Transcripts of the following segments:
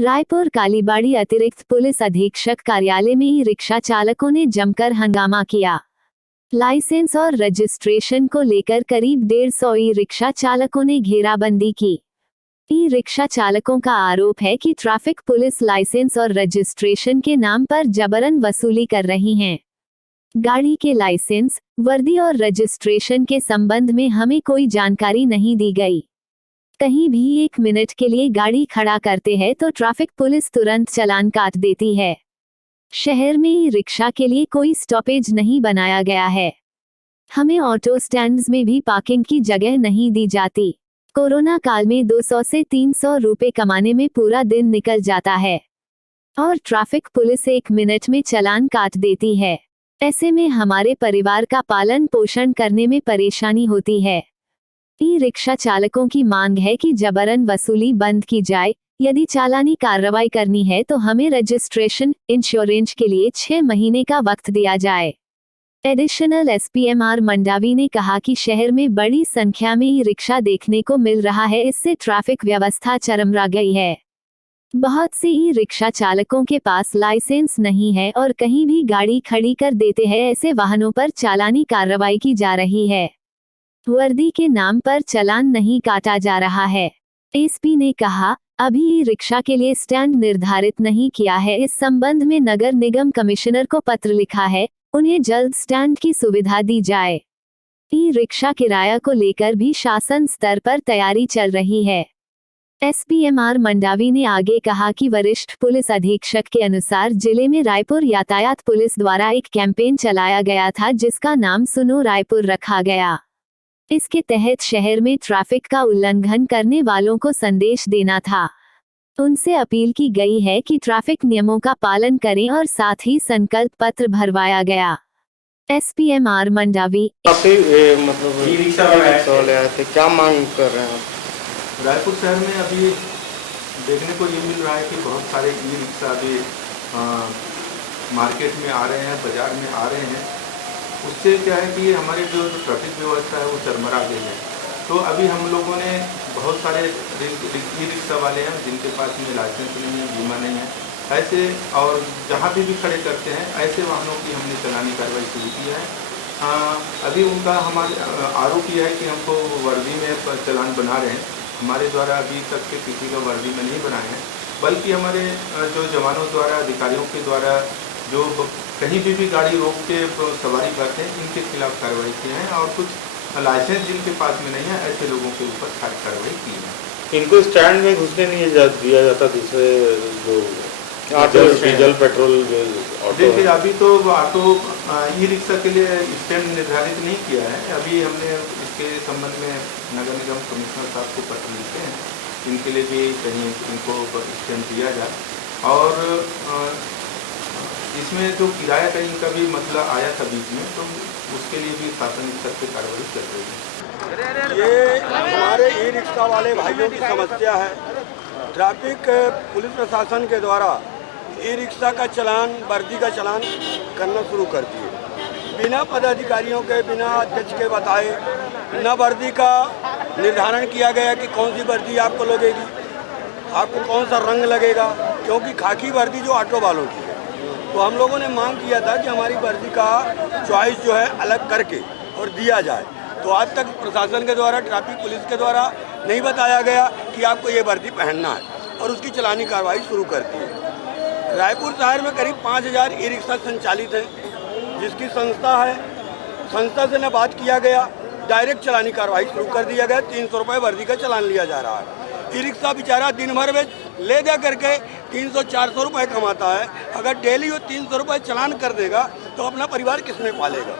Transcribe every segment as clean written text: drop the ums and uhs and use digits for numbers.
रायपुर कालीबाड़ी अतिरिक्त पुलिस अधीक्षक कार्यालय में ई रिक्शा चालकों ने जमकर हंगामा किया। लाइसेंस और रजिस्ट्रेशन को लेकर करीब 150 ई रिक्शा चालकों ने घेराबंदी की। ई रिक्शा चालकों का आरोप है कि ट्रैफिक पुलिस लाइसेंस और रजिस्ट्रेशन के नाम पर जबरन वसूली कर रही है। गाड़ी के लाइसेंस, वर्दी और रजिस्ट्रेशन के संबंध में हमें कोई जानकारी नहीं दी गई। कहीं भी 1 मिनट के लिए गाड़ी खड़ा करते हैं तो ट्रैफिक पुलिस तुरंत चालान काट देती है। शहर में ई रिक्शा के लिए कोई स्टॉपेज नहीं बनाया गया है। हमें ऑटो स्टैंड्स में भी पार्किंग की जगह नहीं दी जाती। कोरोना काल में 200 से 300 रुपए कमाने में पूरा दिन निकल जाता है और ट्रैफिक पुलिस 1 मिनट में चालान काट देती है। ऐसे में हमारे परिवार का पालन पोषण करने में परेशानी होती है। ई रिक्शा चालकों की मांग है कि जबरन वसूली बंद की जाए। यदि चालानी कार्रवाई करनी है तो हमें रजिस्ट्रेशन, इंश्योरेंस के लिए 6 महीने का वक्त दिया जाए। एडिशनल एसपी आर मंडावी ने कहा कि शहर में बड़ी संख्या में ई रिक्शा देखने को मिल रहा है, इससे ट्रैफिक व्यवस्था चरमरा गई है। बहुत से ई रिक्शा चालकों के पास लाइसेंस नहीं है और कहीं भी गाड़ी खड़ी कर देते हैं। ऐसे वाहनों पर चालानी कार्रवाई की जा रही है। वर्दी के नाम पर चालान नहीं काटा जा रहा है। एसपी ने कहा, अभी ई रिक्शा के लिए स्टैंड निर्धारित नहीं किया है। इस संबंध में नगर निगम कमिश्नर को पत्र लिखा है, उन्हें जल्द स्टैंड की सुविधा दी जाए। ई रिक्शा किराया को लेकर भी शासन स्तर पर तैयारी चल रही है। एसपी आर मंडावी ने आगे कहा कि वरिष्ठ पुलिस अधीक्षक के अनुसार जिले में रायपुर यातायात पुलिस द्वारा एक कैंपेन चलाया गया था जिसका नाम सुनो रायपुर रखा गया। इसके तहत शहर में ट्रैफिक का उल्लंघन करने वालों को संदेश देना था। उनसे अपील की गई है कि ट्रैफिक नियमों का पालन करें और साथ ही संकल्प पत्र भरवाया गया। एसपी आर मंडावी मतलब ई रिक्शा वाले आए थे, क्या मांग कर रहे हैं? रायपुर शहर में अभी देखने को ये मिल रहा है कि बहुत सारे ई रिक्शा अभी मार्केट में आ रहे हैं, बाजार में आ रहे हैं। उससे क्या है कि हमारी जो ट्रैफिक व्यवस्था है वो चरमरा गई है। तो अभी हम लोगों ने बहुत सारे ई रिक्शा वाले हैं जिनके पास में लाइसेंस नहीं है, बीमा नहीं है, ऐसे और जहाँ भी खड़े करते हैं ऐसे वाहनों की हमने चालानी कार्रवाई शुरू की है। अभी उनका हमारे आरोप यह है कि हमको वर्दी में चालान बना रहे हैं। हमारे द्वारा अभी तक के किसी का वर्दी में नहीं बनाए हैं, बल्कि हमारे जो जवानों द्वारा, अधिकारियों के द्वारा जो कहीं भी गाड़ी रोक के सवारी करते हैं इनके खिलाफ कार्रवाई की है और कुछ लाइसेंस जिनके पास में नहीं है ऐसे लोगों के ऊपर कार्रवाई की है। इनको स्टैंड में घुसने नहीं दिया जाता, दूसरे जो ऑटो, डीजल, पेट्रोल, देखिए अभी तो ऑटो ई रिक्शा के लिए स्टैंड निर्धारित नहीं किया है। अभी हमने इसके संबंध में नगर निगम कमिश्नर साहब को पत्र लिखे हैं, इनके लिए भी कहीं इनको स्टैंड दिया जाए। और इसमें जो किराया का इनका भी मसला आया था बीच में, तो उसके लिए भी शासन स्तर पर कार्रवाई चल रही है। ये हमारे ई रिक्शा वाले भाइयों की समस्या है। ट्रैफिक पुलिस प्रशासन के द्वारा ई रिक्शा का चालान, वर्दी का चालान करना शुरू कर दिए। बिना पदाधिकारियों के, बिना अध्यक्ष के बताए न वर्दी का निर्धारण किया गया कि कौन सी वर्दी आपको लगेगी, आपको कौन सा रंग लगेगा, क्योंकि खाकी वर्दी जो ऑटो वालों की है। तो हम लोगों ने मांग किया था कि हमारी वर्दी का चॉइस जो है अलग करके और दिया जाए। तो आज तक प्रशासन के द्वारा, ट्रैफिक पुलिस के द्वारा नहीं बताया गया कि आपको ये वर्दी पहनना है और उसकी चालानी कार्रवाई शुरू कर दी है। रायपुर शहर में करीब 5000 ई रिक्शा संचालित हैं, जिसकी संस्था है। संस्था से न बात किया गया, डायरेक्ट चालानी कार्रवाई शुरू कर दिया गया। 300 रुपये वर्दी का चालान लिया जा रहा है। ई रिक्शा बेचारा दिन भर में ले जा करके 300-400 रुपये कमाता है। अगर डेली वो 300 रुपये चालान कर देगा तो अपना परिवार किसमें पालेगा?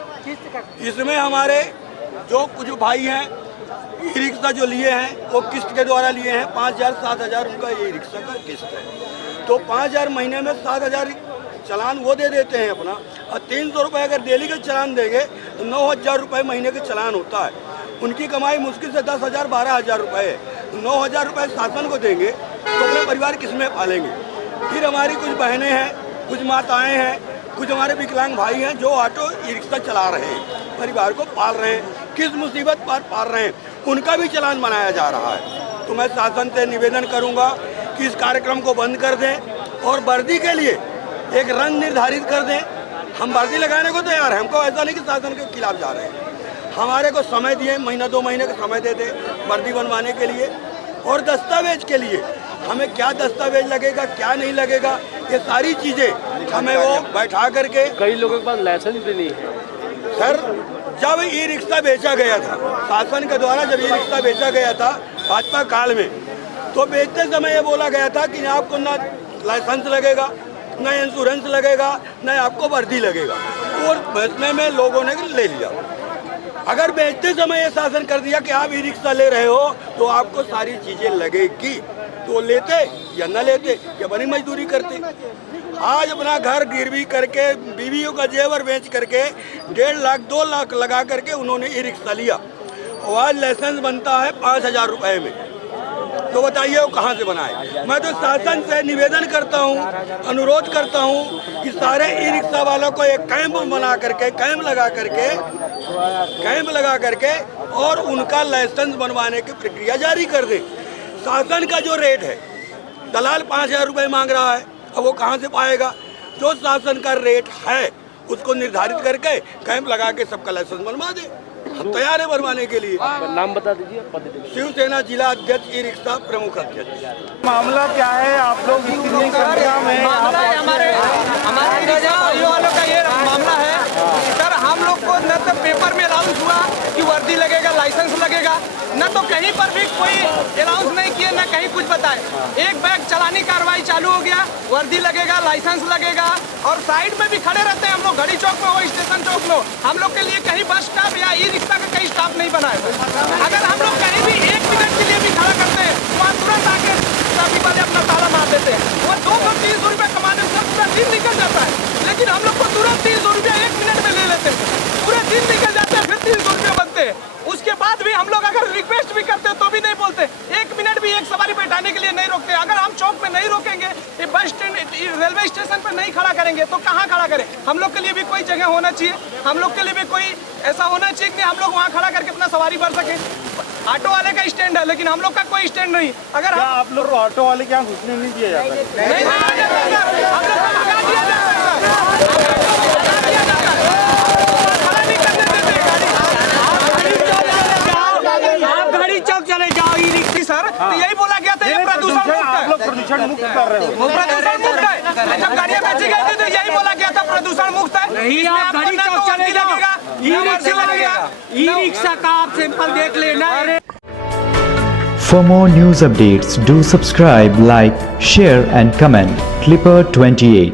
इसमें हमारे जो कुछ भाई हैं ई रिक्शा जो लिए हैं वो किस्त के द्वारा लिए हैं। 5000-7000 उनका ई रिक्शा का किस्त है। तो 5000 महीने में 7000 चालान वो दे देते हैं अपना, और 300 रुपये अगर डेली का चालान देंगे तो 9000 रुपये महीने का चालान होता है। उनकी कमाई मुश्किल से 10,000-12,000 रुपये है। 9,000 रुपये शासन को देंगे तो अपना परिवार किसमें पालेंगे? फिर हमारी कुछ बहनें हैं, कुछ माताएं हैं, कुछ हमारे विकलांग भाई हैं जो ऑटो ई रिक्शा चला रहे हैं, परिवार को पाल रहे हैं, किस मुसीबत पर पाल रहे हैं, उनका भी चालान बनाया जा रहा है। तो मैं शासन से निवेदन करूंगा कि इस कार्यक्रम को बंद कर दें और वर्दी के लिए एक रंग निर्धारित कर दें। हम वर्दी लगाने को तैयार हैं, हमको ऐसा नहीं कि शासन के खिलाफ जा रहे हैं। हमारे को समय दिए, महीना 2 महीने का समय देते वर्दी बनवाने के लिए। और दस्तावेज के लिए हमें क्या दस्तावेज लगेगा, क्या नहीं लगेगा, ये सारी चीज़ें हमें वो बैठा करके। कई लोगों के पास लाइसेंस भी नहीं है सर, जब ई रिक्शा बेचा गया था, शासन के द्वारा जब ई रिक्शा बेचा गया था भाजपा काल में, तो बेचते समय ये बोला गया था कि आपको ना लाइसेंस लगेगा, ना इंश्योरेंस लगेगा, ना आपको वर्दी लगेगा। और बेचने में लोगों ने ले लिया। अगर बेचते समय ये शासन कर दिया कि आप ई रिक्शा ले रहे हो तो आपको सारी चीज़ें लगेगी, तो लेते या न लेते या बड़ी मजदूरी करते। आज अपना घर गिरवी करके बीवियों का जेवर बेच करके 1.5 लाख 2 लाख लगा करके उन्होंने ई रिक्शा लिया और आज लाइसेंस बनता है 5,000 रुपये में। तो बताइए वो कहाँ से बनाए। मैं तो शासन से निवेदन करता हूँ, अनुरोध करता हूँ कि सारे ई रिक्शा वालों को एक कैंप बना करके, कैंप लगा करके और उनका लाइसेंस बनवाने की प्रक्रिया जारी कर दे। शासन का जो रेट है, दलाल 5,000 रुपये मांग रहा है, अब वो कहाँ से पाएगा। जो शासन का रेट है उसको निर्धारित करके कैंप लगा के सबका लाइसेंस बनवा दे। हम तैयार है बनवाने के लिए। नाम बता दीजिए। शिवसेना जिला अध्यक्ष, ई रिक्शा प्रमुख अध्यक्ष। मामला क्या है, आप लोग इतनी संख्या में मामला है हमारे भाइयों वालों का ये मामला है सर। हम लोग को न तो पेपर में अनाउंस हुआ कि वर्दी लगेगा, लाइसेंस लगेगा, न तो कहीं पर भी कोई अनाउंस नहीं किए, न कहीं कुछ बताए। एक बैग चलानी कार्रवाई चालू हो गया, वर्दी लगेगा, लाइसेंस लगेगा, और साइड में भी खड़े रहते हैं हम लोग। घड़ी चौक में हो, स्टेशन चौक में हो, हम लोग के लिए कहीं बस स्टॉप या ई रिक्शा का कहीं स्टॉप नहीं बना है। अगर हम लोग कहीं भी 1 मिनट के लिए भी खड़ा करते हैं, वहाँ तुरंत आके ट्रैफिक वाले अपना ताला मार देते हैं। वो 230 रुपये कमाने में पूरा दिन निकल जाता है, लेकिन हम लोग को तुरंत 300 रुपया 1 मिनट में ले लेते हैं। पूरे दिन निकल जाते हैं, फिर 300 रुपये बनते हैं। उसके बाद भी हम लोग अगर रिक्वेस्ट भी करते हैं तो भी नहीं बोलते। 1 मिनट भी एक सवारी बैठाने के लिए नहीं रोकते। अगर हम चौक में नहीं रोकेंगे, ये बस स्टैंड, रेलवे स्टेशन पर नहीं खड़ा करेंगे, तो कहाँ खड़ा करें। हम लोग के लिए भी कोई जगह होना चाहिए, हम लोग के लिए भी कोई ऐसा होना चाहिए कि हम लोग वहाँ खड़ा करके अपना सवारी भर सके। ऑटो वाले का स्टैंड है, लेकिन हम लोग का कोई स्टैंड नहीं। अगर आप लोग ऑटो वाले के यहाँ घुसने नहीं दिया जाता है? नहीं दिया जाता सर, हम लोग को भगा दिया जाता है सर, भगा दिया जाता है, खड़ा नहीं करने देते गाड़ी। आप घड़ी चौक चले जाओ ई रिक्शा सर, तो यही बोला गया था ये प्रदूषण मुक्त है। आप लोग प्रदूषण मुक्त कर रहे हो। प्रदूषण मुक्त है। जब गाड़ियाँ बेची गई थी तो यही बोला गया था प्रदूषण मुक्त है। नहीं, आप घड़ी चौक चले जाओ, ई रिक्शा का आप सैंपल देख लेना। For more news updates, do subscribe, like, share and comment. Clipper 28